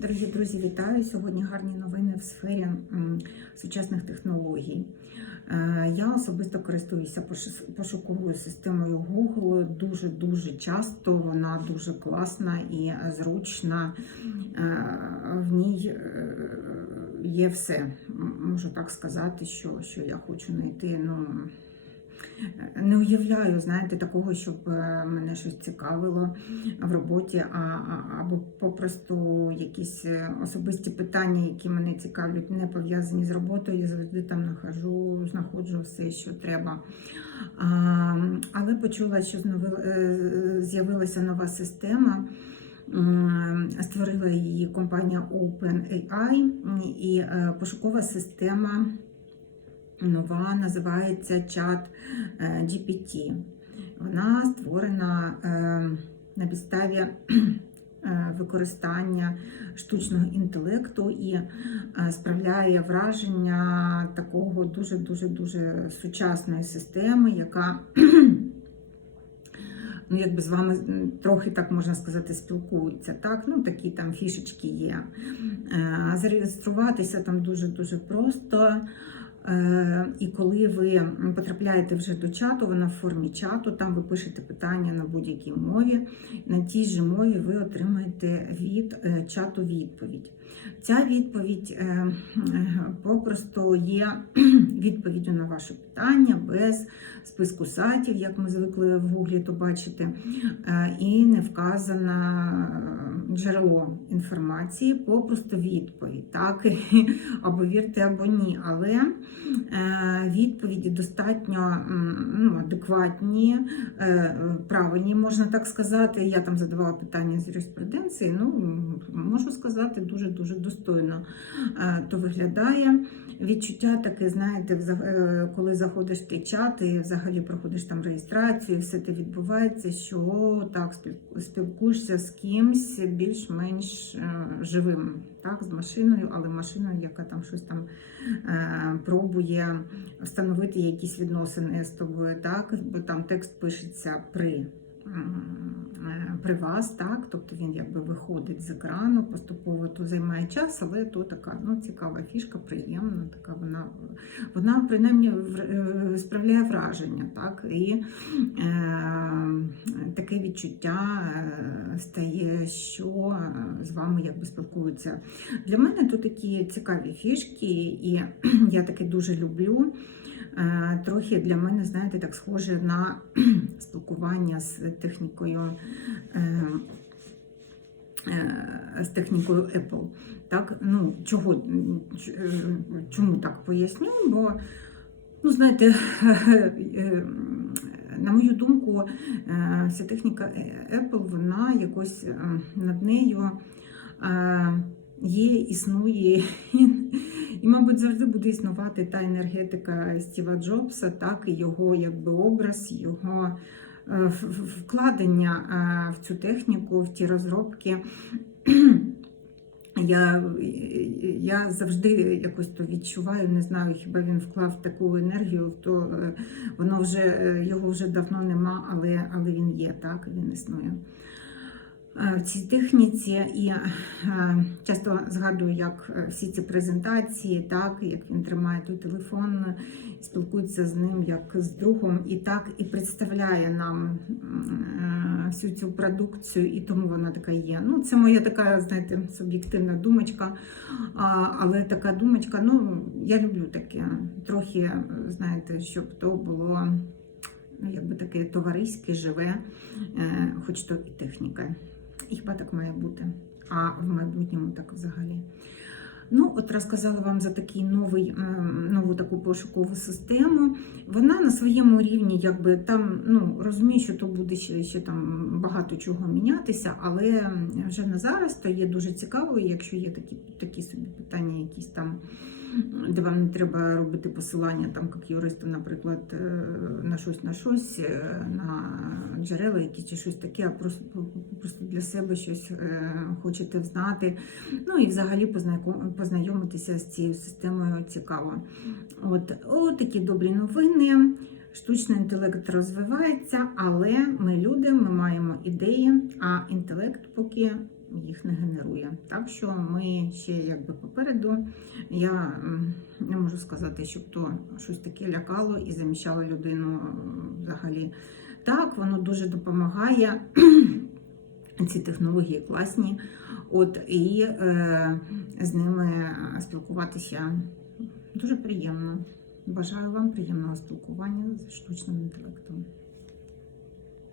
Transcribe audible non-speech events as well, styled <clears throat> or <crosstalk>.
Дорогі друзі, вітаю! Сьогодні гарні новини в сфері сучасних технологій. Е, Я особисто користуюся пошуковою системою Google дуже-дуже часто. Вона дуже класна і зручна. Е, В ній е, є все. Можу так сказати, що, що я хочу знайти. Ну, не уявляю, знаєте, такого, щоб е, мене щось цікавило в роботі, а, або попросту якісь е, особисті питання, які мене цікавлять, не пов'язані з роботою. Я завжди там нахожу, знаходжу все, що треба. А, але почула, що е, з'явилася нова система. Створила її компанія OpenAI і е, пошукова система нова називається чат е, GPT. Вона створена е, на підставі е, використання штучного інтелекту і справляє враження такого дуже дуже дуже сучасної системи, яка <clears throat> ну, якби з вами трохи так можна сказати, спілкуються. Так? Ну, такі там фішечки є. Зареєструватися там дуже-дуже просто. Е, І коли ви потрапляєте вже до чату, вона в формі чату, там ви пишете питання на будь-якій мові. На тій же мові ви отримаєте від е, чату відповідь. Ця відповідь е, попросту є <clears throat> відповіддю на ваше питання без списку сайтів, як ми звикли в Гуглі то бачити, і не вказано е, джерело інформації, попросту відповідь. Так? <laughs> Або вірте, або ні. Але відповіді достатньо ну, адекватні, е, правильні, можна так сказати. Я там задавала питання з юриспруденції, ну, можу сказати, дуже-дуже достойно е, то виглядає. Відчуття таке, знаєте, е, коли заходиш в той чат і взагалі проходиш там реєстрацію, все те відбувається, що так спілкуєшся з кимсь більш-менш е, живим, так, з машиною, але машиною, яка там щось там е, пробує встановити якісь відносини з тобою, так, бо там текст пишеться при. е, При вас, так, тобто він якби виходить з екрану, поступово то займає час, але то така ну, цікава фішка, приємна, така вона, вона принаймні е, справляє враження, так, і е, таке відчуття е, стає, що з вами якби спілкуються. Для мене то такі цікаві фішки, і <clears throat> я таке дуже люблю. Е, Трохи для мене, знаєте, так схоже на <clears throat> спілкування з технікою. е, е, З технікою Apple. Так? Ну, чого, чому так поясню? Бо, ну, знаєте, <laughs> на мою думку, е, вся техніка Apple, вона якось е, над нею е, є, існує. І, мабуть, завжди буде існувати та енергетика Стіва Джобса, так, і його якби, образ, його е, вкладення е, в цю техніку, в ті розробки. Я, я завжди якось то відчуваю, не знаю, хіба він вклав таку енергію, то е, воно вже е, його вже давно нема, але, але він є, так, він існує. Е, В цій техніці і е, часто згадую, як е, всі ці презентації, так, як він тримає той телефон, спілкується з ним як з другом, і так і представляє нам всю цю продукцію, і тому вона така є. Ну, це моя така, знаєте, суб'єктивна думочка. Але така думочка, ну, я люблю таке. Трохи, знаєте, щоб то було ну, якби таке товариське, живе, хоч то і техніка. І хіба так має бути? А в майбутньому так взагалі. Ну, от розказала вам за такий новий, нову таку пошукову систему. Вона на своєму рівні, якби там, ну розумію, що то буде ще, ще там багато чого мінятися, але вже на зараз то є дуже цікаво, якщо є такі, такі собі питання, якісь там, де вам не треба робити посилання, там, як юристу, наприклад, е, на щось на щось, е, на джерела, якісь чи щось таке, а просто, просто для себе щось е, хочете знати. Ну і взагалі познайом- познайомитися з цією системою цікаво. От, от такі добрі новини. Штучний інтелект розвивається, але ми люди, ми маємо ідеї, а інтелект поки їх не генерує. Так що ми ще якби попереду. Я не можу сказати, щоб то щось таке лякало і заміщало людину взагалі. Так, воно дуже допомагає. <clears throat> Ці технології класні. От і е, з ними спілкуватися дуже приємно. Бажаю вам приємного спілкування з штучним інтелектом.